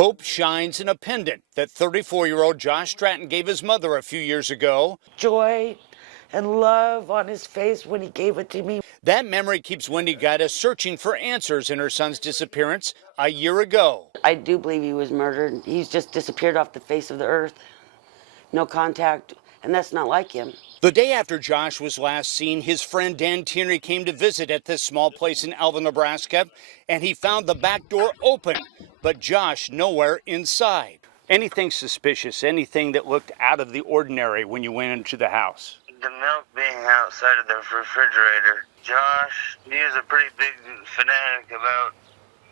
Hope shines in a pendant that 34-year-old Josh Stratton gave his mother a few years ago. Joy and love on his face when he gave it to me. That memory keeps Wendy Guida searching for answers in her son's disappearance a year ago. I do believe he was murdered. He's just disappeared off the face of the earth. No contact, and that's not like him. The day after Josh was last seen, his friend Dan Tierney came to visit at this small place in Alva, Nebraska, and he found the back door open, but Josh nowhere inside. Anything suspicious, anything that looked out of the ordinary when you went into the house? The milk being outside of the refrigerator. Josh, he is a pretty big fanatic about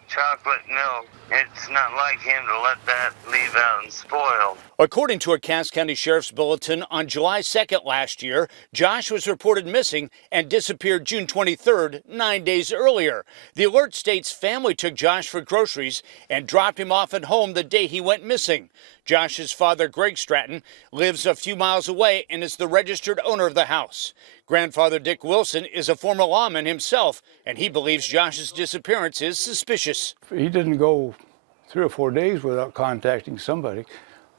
chocolate milk. It's not like him to let that leave out and spoil. According to a Cass County Sheriff's Bulletin, on July 2nd last year, Josh was reported missing and disappeared June 23rd, 9 days earlier. The alert states family took Josh for groceries and dropped him off at home the day he went missing. Josh's father, Greg Stratton, lives a few miles away and is the registered owner of the house. Grandfather Dick Wilson is a former lawman himself, and he believes Josh's disappearance is suspicious. He didn't go 3 or 4 days without contacting somebody.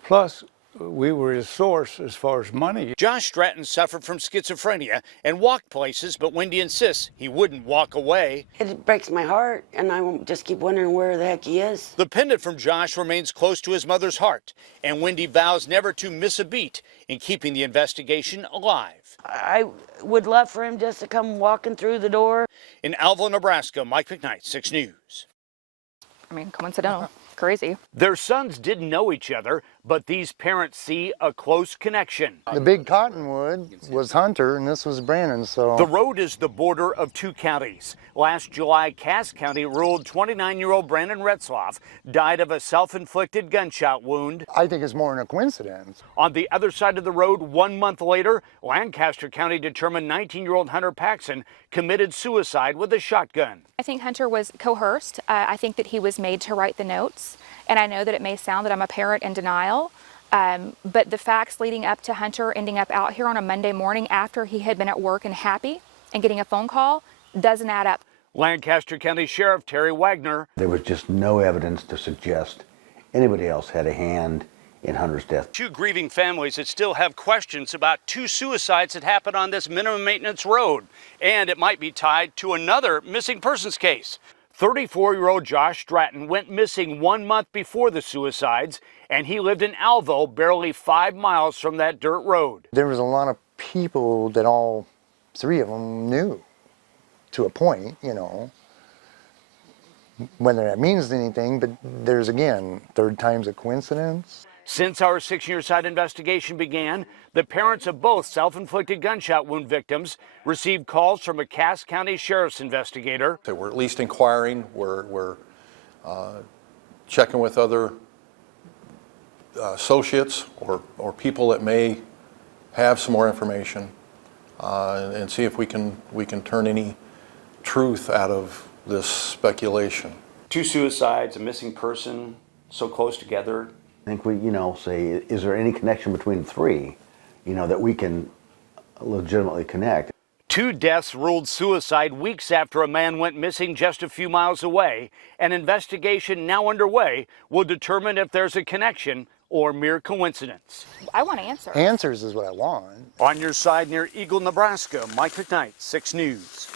Plus, we were his source as far as money. Josh Stratton suffered from schizophrenia and walked places, but Wendy insists he wouldn't walk away. It breaks my heart, and I just keep wondering where the heck he is. The pendant from Josh remains close to his mother's heart, and Wendy vows never to miss a beat in keeping the investigation alive. I would love for him just to come walking through the door. In Alva, Nebraska, Mike McKnight, 6 News. I mean, coincidental. Crazy. Their sons didn't know each other, but these parents see a close connection. The big cottonwood was Hunter, and this was Brandon, so... The road is the border of 2 counties. Last July, Cass County ruled 29-year-old Brandon Retzloff died of a self-inflicted gunshot wound. I think it's more than a coincidence. On the other side of the road, 1 month later, Lancaster County determined 19-year-old Hunter Paxson committed suicide with a shotgun. I think Hunter was coerced. I think that he was made to write the notes. And I know that it may sound that I'm a parent in denial, but the facts leading up to Hunter ending up out here on a Monday morning after he had been at work and happy and getting a phone call doesn't add up. Lancaster County Sheriff Terry Wagner. There was just no evidence to suggest anybody else had a hand in Hunter's death. 2 grieving families that still have questions about 2 suicides that happened on this minimum maintenance road, and it might be tied to another missing persons case. 34-year-old Josh Stratton went missing 1 month before the suicides, and he lived in Alvo, barely 5 miles from that dirt road. There was a lot of people that all 3 of them knew, to a point, you know. Whether that means anything, but there's, again, 3rd time's a coincidence. Since our 6-year side investigation began, the parents of both self-inflicted gunshot wound victims received calls from a Cass County Sheriff's investigator. We're at least inquiring. We're checking with other associates or people that may have some more information and see if we can turn any truth out of this speculation. 2 suicides, a missing person, so close together. I think we, say, is there any connection between 3, that we can legitimately connect? 2 deaths ruled suicide weeks after a man went missing just a few miles away. An investigation now underway will determine if there's a connection or mere coincidence. I want answers. Answers is what I want. On your side near Eagle, Nebraska, Mike McKnight, 6 News.